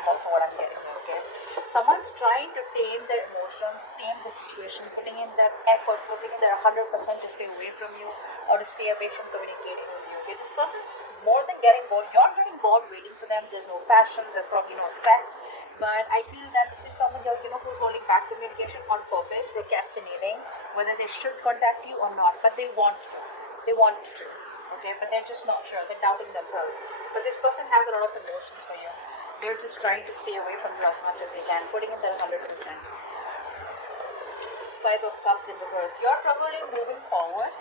is also what I'm getting here, okay? Someone's trying to tame their emotions, tame the situation, putting in their effort, putting in their 100% to stay away from you or to stay away from communicating with you, okay? This person's more than getting bored. You're getting bored waiting for them. There's no passion, there's probably no sex, but I feel that this is someone here, who's holding back communication on purpose, procrastinating, whether they should contact you or not, but they want to. They want to. Okay, but they're just not sure. They're doubting themselves. But this person has a lot of emotions for you. They're just trying to stay away from you as much as they can, putting in their 100%. Five of Cups in reverse. You're probably moving forward.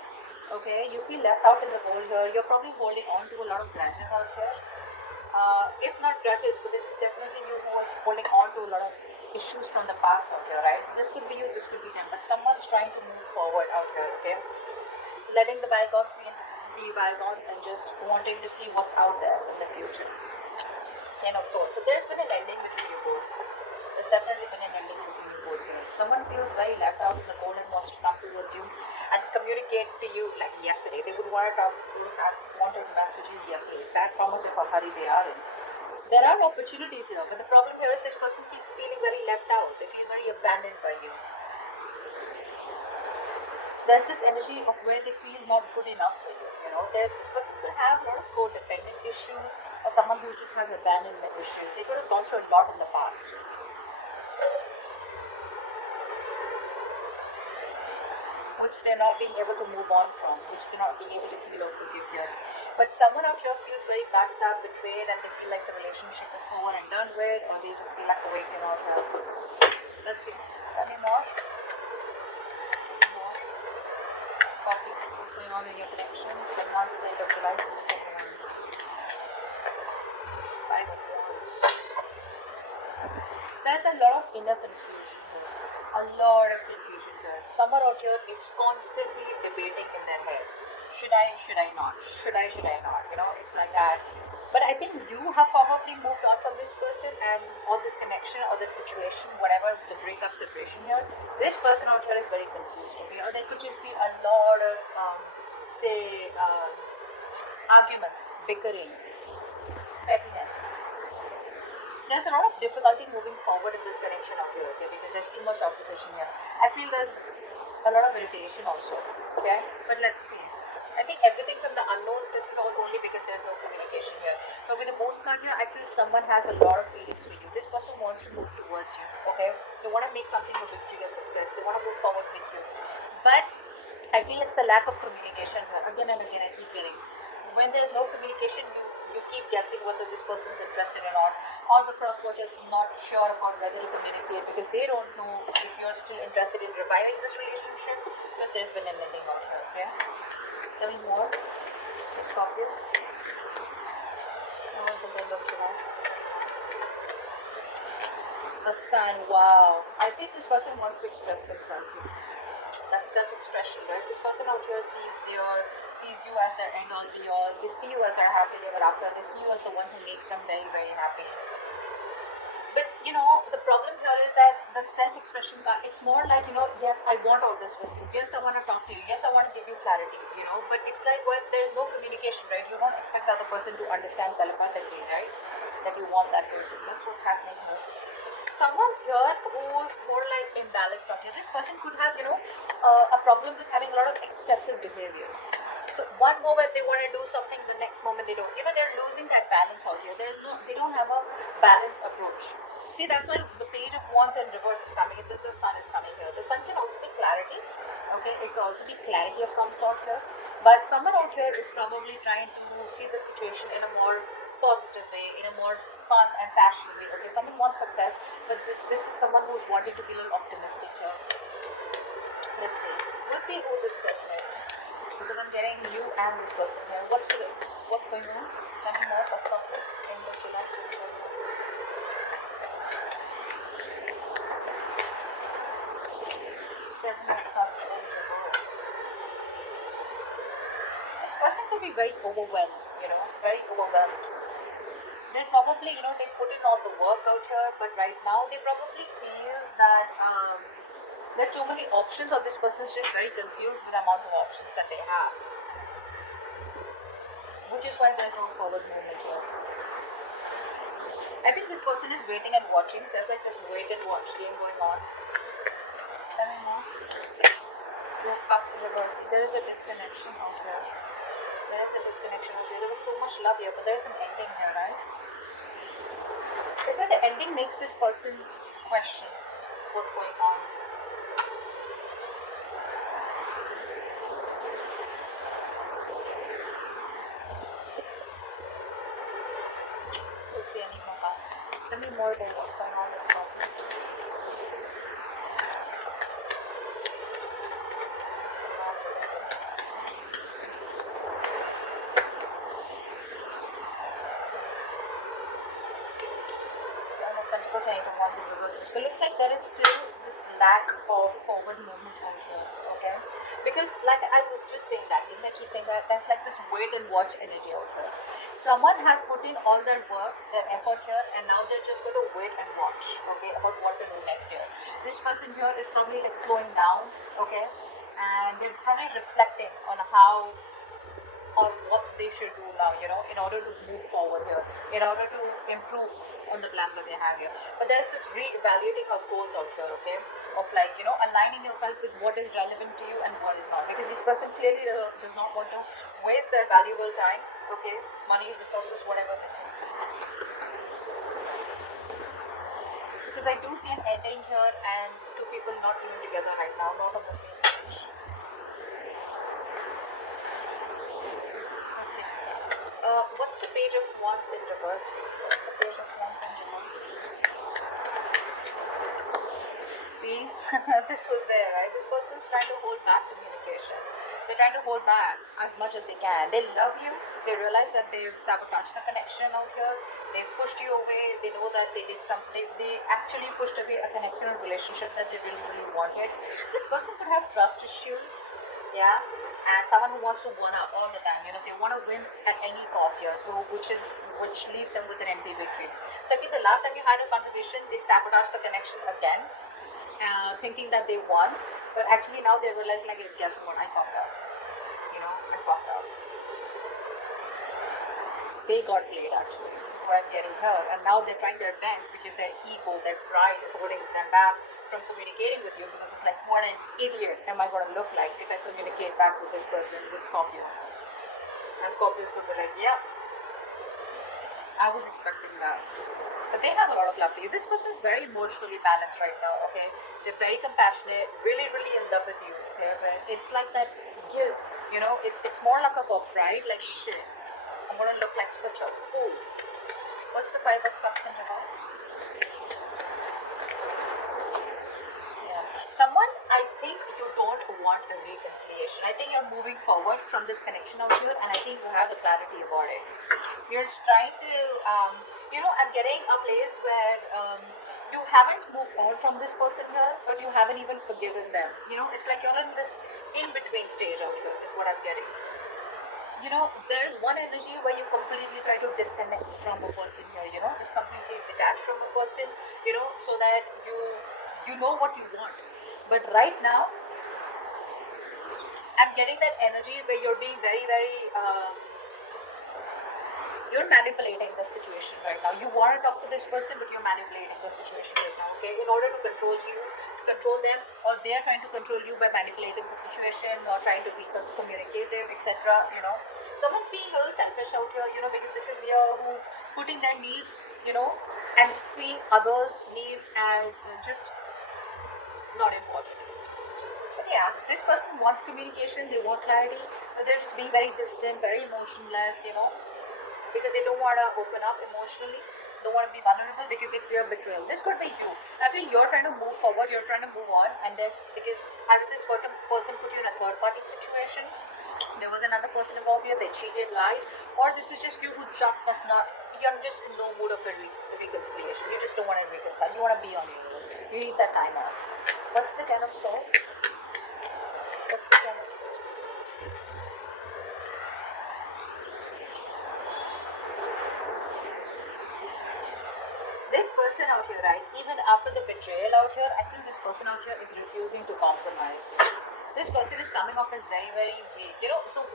Okay, you feel left out in the cold here. You're probably holding on to a lot of grudges out here. If not grudges, but this is definitely you who was holding on to a lot of issues from the past out here, right? This could be you, this could be them, but someone's trying to move forward out here, okay? Letting the bygones be bygones and just wanting to see what's out there in the future. Ten of Swords. So there's been an ending between you both. There's definitely been an ending between you both here. Someone feels very left out in the cold and wants to come towards you and communicate to you like yesterday. They would want to talk, would have wanted to message you yesterday. That's how much of a hurry they are in. There are opportunities here, but the problem here is this person keeps feeling very left out. They feel very abandoned by you. There's this energy of where they feel not good enough for you. There's this person could have a lot of codependent issues or someone who just has abandonment issues. They could have gone through a lot in the past, which they're not being able to move on from, which they're not being able to heal or forgive here. But someone out here feels very backstabbed, betrayed, and they feel like the relationship is over and done with, or they just feel like the waiting out here. Let's see. Tell me more. Scorpio, what's going on in your connection? From now to the end of July. Five of Wands. There's a lot of inner confusion here. A lot of confusion here. Someone out here is constantly debating in their head. Should I not? Should I not? It's like that. But I think you have probably moved on from this person and or this connection or this situation, whatever the breakup separation here. This person out here is very confused, okay? Or there could just be a lot of arguments, bickering, pettiness. There's a lot of difficulty moving forward in this connection out here, okay? Because there's too much opposition here. I feel there's a lot of irritation also, okay? But let's see. I think everything's in the unknown. This is all only because there's no communication here. But with the Moon card here, I feel someone has a lot of feelings for you. This person wants to move towards you, okay? They want to make something a victory, a success. They want to move forward with you. But I feel it's the lack of communication here. Again and again, I keep getting. When there's no communication, you keep guessing whether this person is interested or not. Or the cross watchers not sure about whether to communicate because they don't know if you're still interested in reviving this relationship because there's been an ending out here, okay? Tell me more, Scorpio. Until the end of July. A sun, wow. I think this person wants to express themselves. That's self-expression, right? This person out here sees you as their end all be all. They see you as their happily ever after. They see you as the one who makes them very, very happy. But the problem here is that the self-expression card, it's more like, yes, I want all this with you. Yes, I want to talk to you. Yes, I want to give you clarity, but it's like when there's no communication, right? You don't expect the other person to understand telepathically, right? That you want that person. That's what's happening here. Someone's here who's more like imbalanced out here. This person could have, a problem with having a lot of excessive behaviors. So one moment they want to do something, the next moment they don't. They're losing that balance out here. They don't have a balanced approach. See, that's why the Page of Wands in reverse is coming. The Sun is coming here. The Sun can also be clarity. Okay, it can also be clarity of some sort here. But someone out here is probably trying to see the situation in a more positive way, in a more fun and passionate way. Okay, someone wants success, but this is someone who's wanting to be a little optimistic here. Let's see. We'll see who this person is. Because I'm getting you and this person here. What's going on? Tell me more, first of all. End of July. Seven of Cups in reverse. This person could be very overwhelmed, very overwhelmed. They probably, they put in all the work out here, but right now they probably feel that there are too many options, or this person is just very confused with the amount of options that they have. Which is why there's no forward movement here. I think this person is waiting and watching. There's like this wait and watch game going on. Tell me more. Two of Cups reverse. See, there is a disconnection out here. There is a disconnection out here. There was so much love here, but there is an ending here, right? Is that the ending makes this person question what's going on? We'll see any more past. Tell me more about what's going on with Scorpio. So it looks like there is still this lack of forward movement out here, okay? Because like I was just saying that, didn't I keep saying that? There's like this wait and watch energy out here. Someone has put in all their work, their effort here, and now they're just going to wait and watch, okay, about what to do next year. This person here is probably like slowing down, okay? And they're probably reflecting on how or what they should do now, in order to move forward here, in order to improve on the plan that they have here. But there's this re-evaluating of goals out here, okay? Of like, aligning yourself with what is relevant to you and what is not. Because this person clearly does not want to waste their valuable time, okay? Money, resources, whatever this is. Because I do see an ending here and two people not even together right now, not on the same page. Let's see. What's the page of wands in reverse? What's the page of wands in reverse? See, this was there, right? This person's trying to hold back communication. They're trying to hold back as much as they can. They love you. They realize that they've sabotaged the connection out here. They've pushed you away. They know that they did something. They actually pushed away a connection and relationship that they really, really wanted. This person could have trust issues. Yeah, and someone who wants to win up all the time, they want to win at any cost here, so which leaves them with an empty victory. So I think the last time you had a conversation, they sabotaged the connection again, thinking that they won, but actually now they realize, like, guess what, I fucked up. I fucked up. They got played, actually. This is what I'm getting here. And now they're trying their best because their ego, their pride is holding them back from communicating with you, because it's like, what an idiot am I going to look like if I communicate back with this person, with Scorpio? And Scorpios could be like, yeah, I was expecting that. But they have a lot of love for you. This person is very emotionally balanced right now, okay? They're very compassionate, really, really in love with you, okay? But it's like that guilt, it's more like a pride, like, shit, I'm going to look like such a fool. What's the Five of Cups in reverse? Yeah. Someone, I think you don't want a reconciliation. I think you're moving forward from this connection out here, and I think you have the clarity about it. You're trying to, I'm getting a place where you haven't moved on from this person here, but you haven't even forgiven them. It's like you're in this in-between stage out here, is what I'm getting. There is one energy where you completely try to disconnect from a person here, just completely detach from a person, so that you know what you want. But right now, I'm getting that energy where you're being very, very, you're manipulating the situation right now. You want to talk to this person, but you're manipulating the situation right now, okay? In order to control you, control them, or they're trying to control you by manipulating the situation or trying to be communicative, etc. Someone's being a little selfish out here, because this is here who's putting their needs, and seeing others' needs as just not important. But yeah, this person wants communication, they want clarity, but they're just being very distant, very emotionless, because they don't want to open up emotionally, don't want to be vulnerable because they fear betrayal. This could be you. I feel you're trying to move forward, you're trying to move on, and because either this person put you in a third party situation, there was another person involved here, they cheated, lied, or this is just you who just does not, you're just in no mood of a reconciliation. You just don't want to reconcile, you want to be on your own. You need that time off. What's the Ten of Swords? What's the Ten of Swords? This person out here, right, even after the betrayal out here, I feel this person out here is refusing to compromise. This person is coming off as very, very weak, so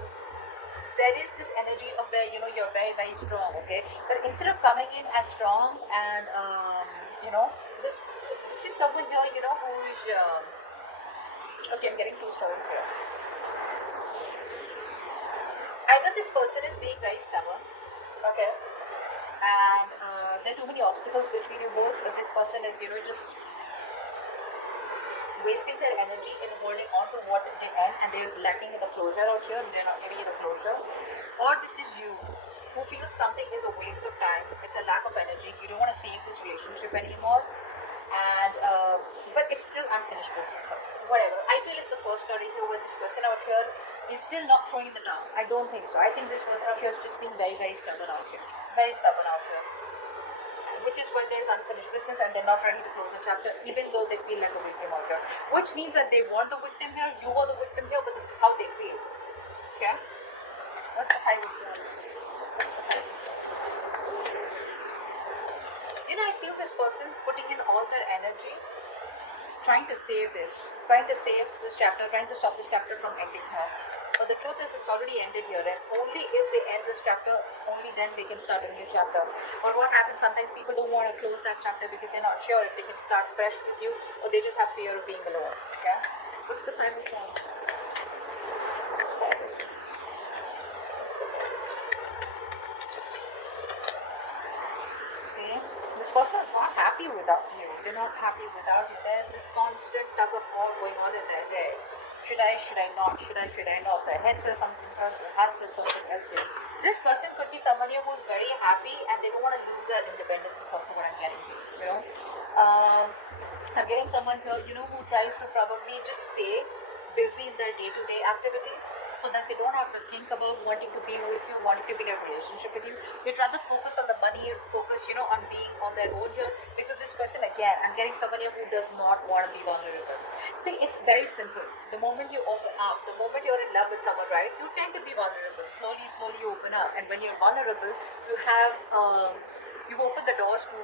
there is this energy of where you're very very strong, okay, but instead of coming in as strong and you know th- this is someone here who's okay, I'm getting two stories here. Either this person is being very stubborn, okay, and there are too many obstacles between you both, but this person is just wasting their energy in holding on to what they end, and they're lacking the closure out here, they're not giving you the closure. Or this is you who feels something is a waste of time, it's a lack of energy, you don't want to save this relationship anymore, and but it's still unfinished business. So whatever. I feel it's the first story here with this person out here is still not throwing in the towel. I don't think so. I think this person out here is just being very, very stubborn out here. Very stubborn out here. Which is why there's unfinished business and they're not ready to close the chapter, even though they feel like a victim out here. Which means that they want the victim here, you are the victim here, but this is how they feel. Okay? What's the Five of Wands? What's the Five of Wands? I feel this person's putting in all their energy trying to save this, trying to save this chapter, trying to stop this chapter from ending here. But the truth is, it's already ended here, and only if they end this chapter, only then they can start a new chapter. Or what happens, sometimes people don't want to close that chapter because they're not sure if they can start fresh with you, or they just have fear of being alone. Okay? What's the Five of Wands? See? This person is not happy without you. They're not happy without you. There's this constant tug of war going on in their head. Should I not? Should I not? Their head says something else, their heart says something else here. This person could be somebody who's very happy and they don't want to lose their independence is also what I'm getting here, I'm getting someone here, who tries to probably just stay busy in their day-to-day activities so that they don't have to think about wanting to be with you, wanting to be in a relationship with you. They'd rather focus on the money, focus, on being on their own here, because this person, again, I'm getting somebody who does not want to be vulnerable. See, it's very simple. The moment you open up, the moment you're in love with someone, right, you tend to be vulnerable. Slowly, slowly you open up. And when you're vulnerable, you have, you open the doors to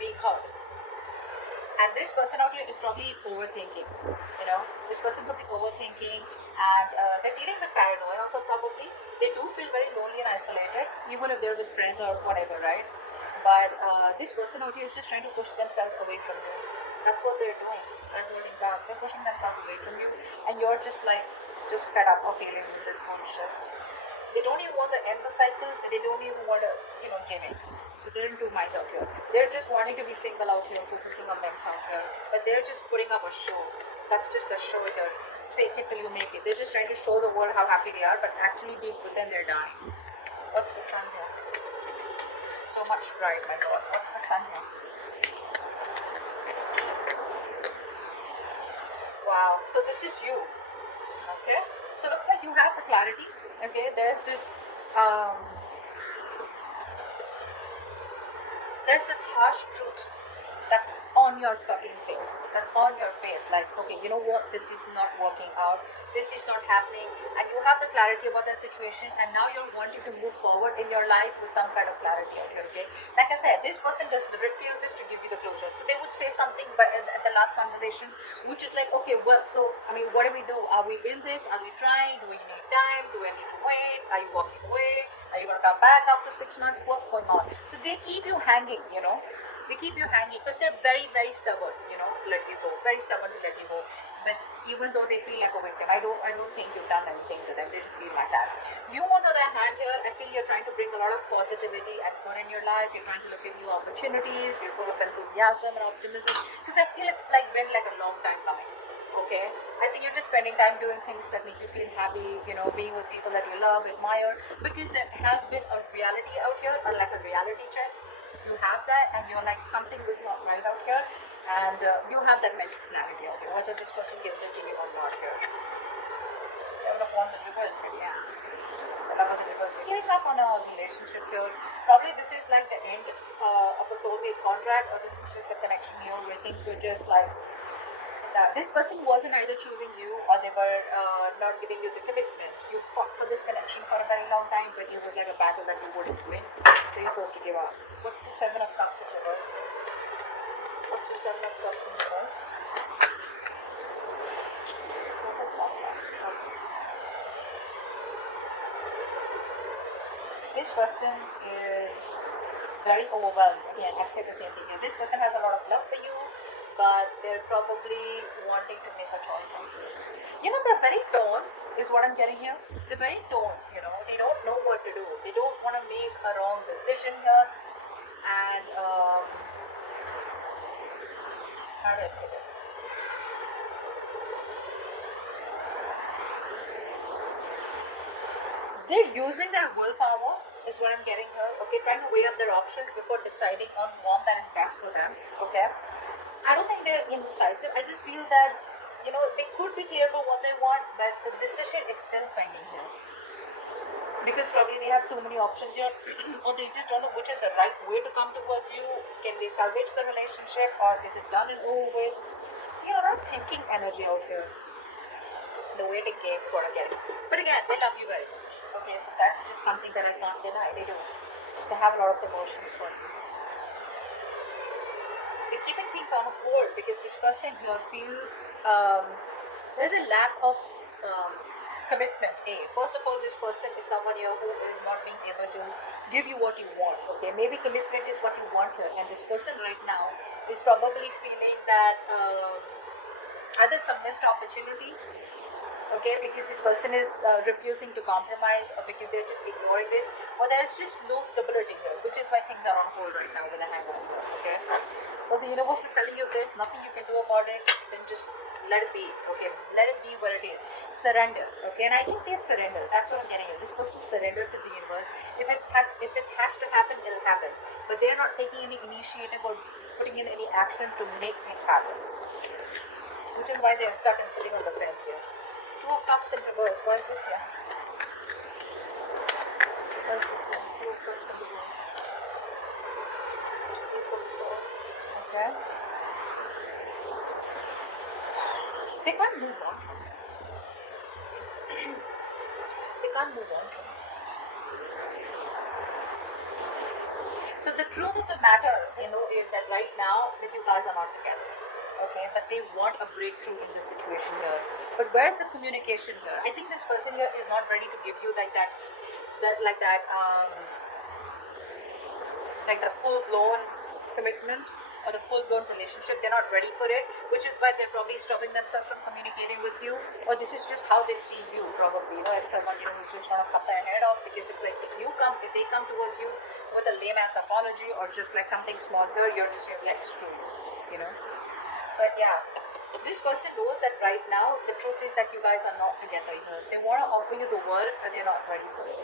being hurt. And this person out here is probably overthinking. This person could be overthinking, and they're dealing with paranoia also probably. They do feel very lonely and isolated, even if they're with friends or whatever, right? But this person out here is just trying to push themselves away from you. That's what they're doing. They're holding back. They're pushing themselves away from you, and you're just fed up of dealing with this bullshit. They don't even want to end the cycle, but they don't even want to, give in. So they're in two minds out here. They're just wanting to be single out here, focusing on themselves here. But they're just putting up a show. That's just a show here. Fake it till you make it. They're just trying to show the world how happy they are, but actually deep within they're dying. What's the Sun here? So much pride, my God. What's the Sun here? Wow. So this is you. Okay? So it looks like you have the clarity. Okay? There's this harsh truth that's on your fucking face. That's on your face. Like, okay, you know what? This is not working out. This is not happening. And you have the clarity about that situation, and now you're wanting to move forward in your life with some kind of clarity out here, okay? Like I said, this person refuses to give you the closure. So they would say something but at the last conversation, which is like, okay, well, so, what do we do? Are we in this? Are we trying? Do we need time? Do I need to wait? Are you walking away? Are you going to come back after 6 months? What's going on? So they keep you hanging, They keep you hanging because they're very, very stubborn, to let you go. Very stubborn to let you go. But even though they feel like a victim, I don't think you've done anything to them. They just feel like that. You, on the other hand, here, I feel you're trying to bring a lot of positivity and good in your life. You're trying to look at new opportunities. You're full of enthusiasm and optimism. Because I feel it's been a long time coming. Okay? I think you're just spending time doing things that make you feel happy, being with people that you love, admire. Because there has been a reality out here, or like a reality check. You have that, and you're like, something was not right out here, and you have that mental clarity out here, whether this person gives it to you or not here. Seven of Wands in reverse, but yeah. The Lovers in reverse. You're giving up on a relationship here. Probably this is like the end of a soulmate contract, or this is just a connection here where things were just like that. This person wasn't either choosing you, or they were not giving you the commitment. You fought for this connection for a very long time, but it was like a battle that you wouldn't win. So you chose to give up. What's the Seven of Cups in reverse? What's the Seven of Cups in reverse? this person is very overwhelmed. Again, I'd say the same thing here. This person has a lot of love for you, but they're probably wanting to make a choice on you. You know, they're very torn, is what I'm getting here. They're very torn, you know, they don't know what to do. They don't want to make a wrong decision here. And, how do I say this? They're using their willpower, is what I'm getting here. Okay, trying to weigh up their options before deciding on one that is best for them. Okay, I don't think they're indecisive. I just feel that, you know, they could be clear about what they want, but the decision is still pending here. Because probably they have too many options here, or they just don't know which is the right way to come towards you. Can they salvage the relationship, or is it done and over with? You're not thinking energy out here. The waiting game is what I'm getting. But again, they love you very much. Okay, so that's just something that I can't deny. They do. They have a lot of emotions for you. They're keeping things on hold because this person here feels there's a lack of commitment. First of all, this person is someone here who is not being able to give you what you want. Okay, maybe commitment is what you want here, and this person right now is probably feeling that either it's a missed opportunity. Okay, because this person is refusing to compromise, or because they're just ignoring this, or there's just no stability here, which is why things are on hold right now with the hangman. Okay, well, the universe is telling you there's nothing you can do about it, then just let it be. Okay, let it be what it is. Surrender. Okay, and I think they've surrendered. That's what I'm getting at. This person surrendered to the universe. If it has to happen, it'll happen. But they're not taking any initiative or putting in any action to make things happen, which is why they're stuck and sitting on the fence here. Two of Cups in reverse. Why is this here? Why is this here? Two of Cups in reverse. Ace of Swords. Okay. They can't move on from it. They can't move on from it. So the truth of the matter, they know, is that right now that you guys are not together. Okay, but they want a breakthrough in this situation here. But where's the communication here? I think this person here is not ready to give you like the full-blown commitment or the full-blown relationship. They're not ready for it, which is why they're probably stopping themselves from communicating with you. Or this is just how they see you, probably, you know, as someone, you know, who's just want to cut their head off. Because it's like if they come towards you with a lame-ass apology or just like something small here, you're just like screwed, you know. But yeah, this person knows that right now the truth is that you guys are not together here. They want to offer you the world, but they're not ready for it.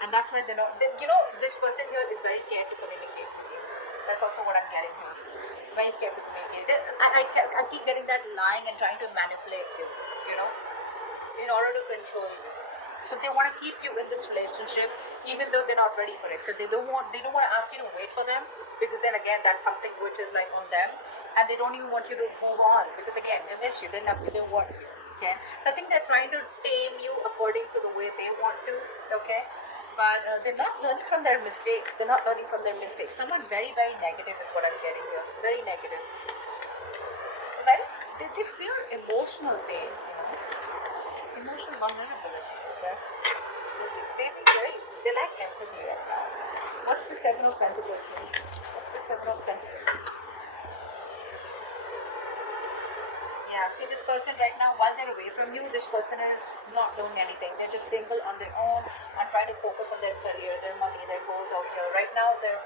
And that's why they're not. You know, this person here is very scared to communicate with you. That's also what I'm getting here. Very scared to communicate. I keep getting that lying and trying to manipulate you, you know, in order to control you. So they want to keep you in this relationship even though they're not ready for it. So they don't want to ask you to wait for them, because then again that's something which is like on them, and they don't even want you to move on because again they miss you, they love you, they want you. Okay, so I think they're trying to tame you according to the way they want to. Okay, but they're not learning from their mistakes. They're not learning from their mistakes. Someone very, very negative is what I'm getting here. Very negative. Right? They feel emotional pain, you know, emotional vulnerability. Okay, they lack empathy right now. What's the Seven of Pentacles here? What's the Seven of Pentacles? Yeah, see this person right now, while they're away from you, this person is not doing anything. They're just single on their own and trying to focus on their career, their money, their goals out here. Right now, there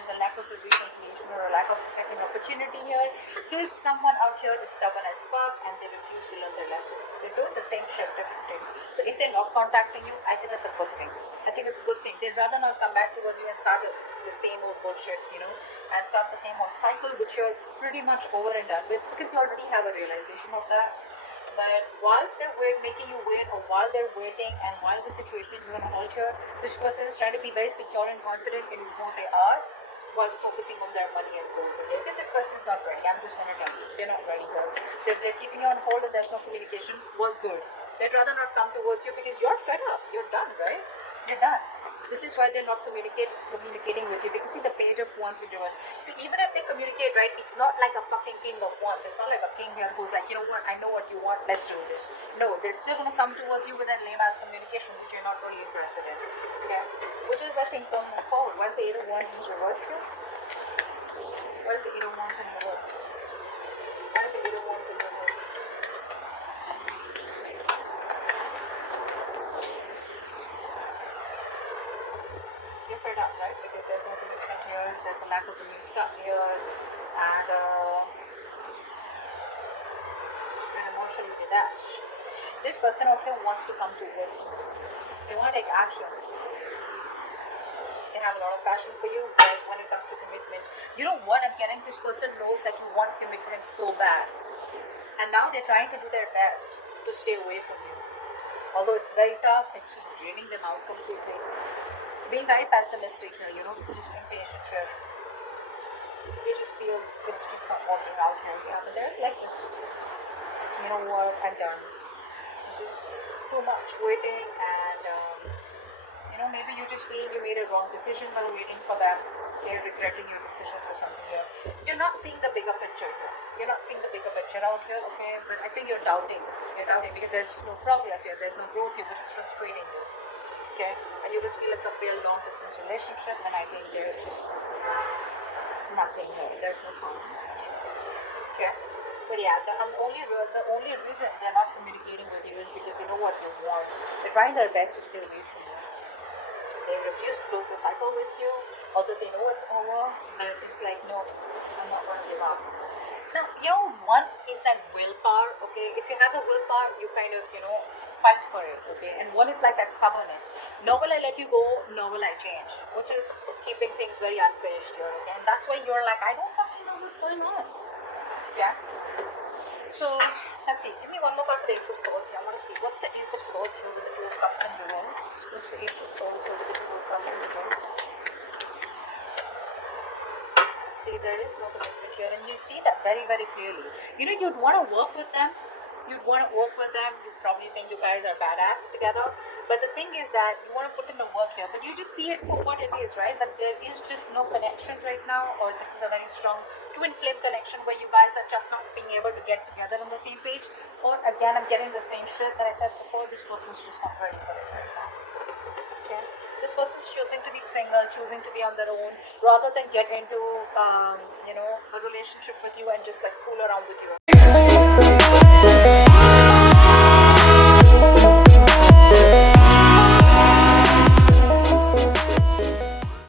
is a lack of a reconciliation or a lack of a second opportunity here. Because someone out here is stubborn as fuck and they refuse to learn their lessons. They're doing the same shit differently. So if they're not contacting you, I think that's a good thing. I think it's a good thing. They'd rather not come back towards you and start the same old bullshit, you know, and start the same old cycle which you're pretty much over and done with, because you already have a realization of that. But whilst they're making you wait, or while they're waiting and while the situation is going to alter, this person is trying to be very secure and confident in who they are whilst focusing on their money and goals. Okay, so this person is not ready. I'm just going to tell you, they're not ready here. So if they're keeping you on hold and there's no communication, well, good. They'd rather not come towards you because you're fed up. You're done, right? You're done. This is why they're not communicating with you, because see the page of wands in reverse. See, even if they communicate, right, it's not like a fucking king of wands. It's not like a king here who's like, you know what, I know what you want, let's do this. No, they're still gonna come towards you with that lame ass communication which you're not really interested in. Okay? Which is why things don't move forward. Why is the eight of wands in reverse here? Why is the eight of wands in reverse? Why is the eight of wands in reverse? You're fed up, right? Because there's no commitment here, there's a lack of a new start here, and you're emotionally detached. This person often wants to come towards you. They want to take action. They have a lot of passion for you, but when it comes to commitment, you know what I'm getting? This person knows that you want commitment so bad. And now they're trying to do their best to stay away from you. Although it's very tough, it's just draining them out completely. Being very pessimistic here, you know, just impatient here. You just feel it's just not working out here. Yeah, but there's like this, you know what, I'm done. This is too much waiting, and you know, maybe you just feel you made a wrong decision while waiting for them. They're regretting your decisions or something here. You're not seeing the bigger picture here. You're not seeing the bigger picture out here, okay? But I think you're doubting. You're doubting because there's just no progress here. There's no growth here, which is frustrating you. Okay? And you just feel it's a real long distance relationship, and I think there's just nothing here. There's no problem. Okay? But yeah, the only reason they're not communicating with you is because they know what you want. They're trying their best to stay away from you. They refuse to close the cycle with you, although they know it's over, but it's like, no, I'm not going to give up. Now, you know, one is that willpower, okay? If you have the willpower, you kind of, you know, fight for it, okay? And one is like that stubbornness. Nor will I let you go, nor will I change, which is keeping things very unfinished here, okay? And that's why you're like, I don't fucking know what's going on, yeah? So, let's see. Give me one more card for the Ace of Swords here. I want to see. What's the Ace of Swords here with the Two of Cups in reverse? What's the Ace of Swords here with the Two of Cups in reverse? See, there is no commitment here, and you see that very, very clearly. You know, you'd want to work with them. You'd want to work with them. You probably think you guys are badass together. But the thing is that you want to put in the work here, but you just see it for what it is, right? That there is just no connection right now, or this is a very strong twin flame connection where you guys are just not being able to get together on the same page. Or again, I'm getting the same shit that I said before. This person's just not ready for it right now. Okay? This person's choosing to be single, choosing to be on their own, rather than get into, you know, a relationship with you and just like fool around with you.